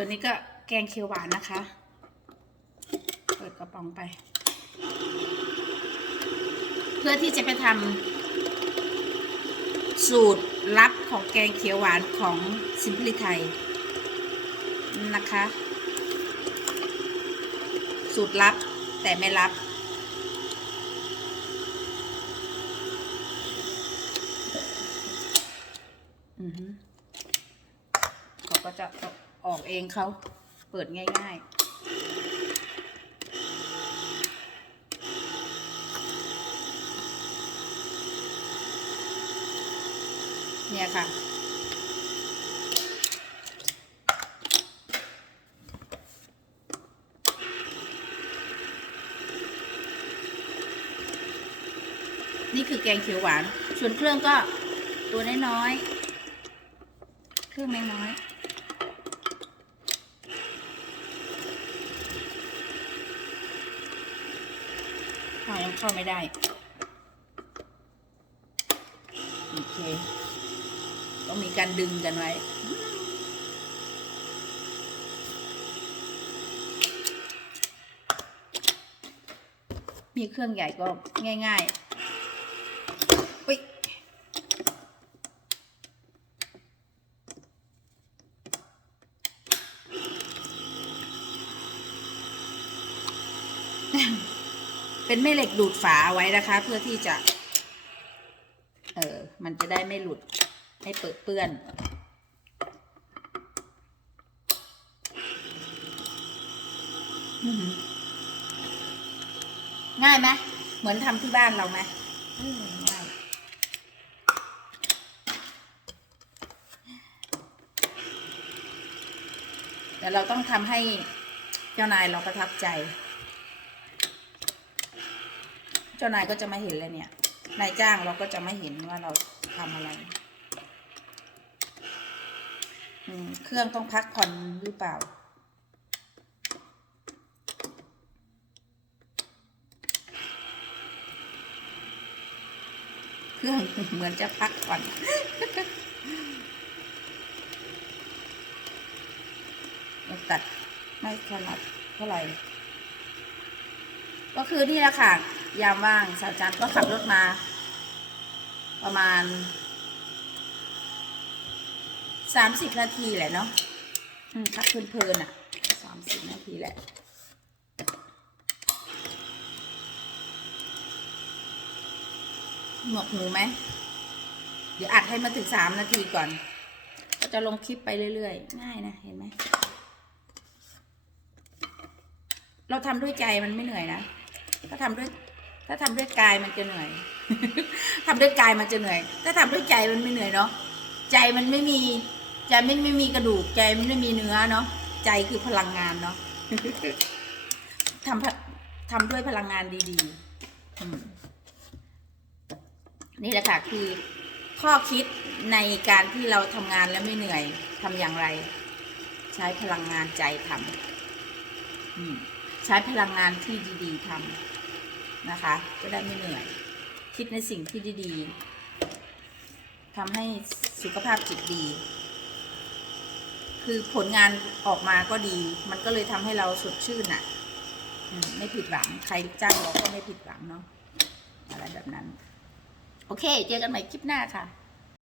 ส่วนนี้ก็แกงเขียวหวานนะคะ เปิดกระป๋องไป เพื่อที่จะไปทำสูตรลับของแกงเขียวหวานของซิมพลิไทยนะคะ สูตรลับแต่ไม่ลับอือฮึเขาก็จะ ออกเองเขาเปิดง่าย ๆเนี่ยค่ะ นี่คือแกงเขียวหวาน ส่วนเครื่องก็ตัวน้อยๆ เครื่องน้อยๆ ข้ายังเข้าไม่ได้ โอเค ต้องมีการดึงกันไว้มีเครื่องใหญ่ก็ง่ายๆอุ๊ย เป็นแม่เหล็กดูดฝาเอาไว้นะคะ เพื่อที่จะ เออมันจะได้ไม่หลุดไม่เปิดเปื้อน ง่ายไหมเหมือนทำที่บ้านเราไหมง่ายแต่เราต้องทำให้เจ้านายเราประทับใจ เจ้านายก็จะไม่เห็นเลยเนี่ยนายจ้างเราก็จะไม่เห็นว่าเราทำอะไรอืมเครื่องต้องพักผ่อนหรือเปล่า เครื่องเหมือนจะพักผ่อนเราตัดไม่ถนัดเท่าไหร่ ก็คือนี่แหละค่ะ ยามว่างสาวจันก็ขับรถมา ประมาณสามสิบนาทีแหละเนาะอืมขับเพลินๆอะสามสิบนาทีแหละหนวกหูไหม เดี๋ยวอัดให้มาถึงสามนาทีก่อน ก็จะลงคลิปไปเรื่อยๆ ง่ายนะ เห็นไหม เราทำด้วยใจมันไม่เหนื่อยนะถ้าทำด้วย ถ้าทำด้วยกายมันจะเหนื่อยทำด้วยกายมันจะเหนื่อย ถ้าทำด้วยใจมันไม่เหนื่อยเนาะ ใจมันไม่มี ใจไม่ไม่มีกระดูก ใจมันไม่มีเนื้อเนาะ ใจคือพลังงานเนาะทำทำด้วยพลังงานดีๆ นี่แหละค่ะคือข้อคิดในการที่เราทำงานแล้วไม่เหนื่อยทำอย่างไร ใช้พลังงานใจทำใช้พลังงานที่ดี ๆทำ นะคะ จะได้ไม่เหนื่อย คิดในสิ่งที่ดีๆทำให้สุขภาพจิตดี คือผลงานออกมาก็ดี มันก็เลยทำให้เราสดชื่นอะไม่ผิดหวัง ใครจ้างเราก็ไม่ผิดหวังเนาะอะไรแบบนั้น โอเค เจอกันใหม่คลิปหน้าค่ะ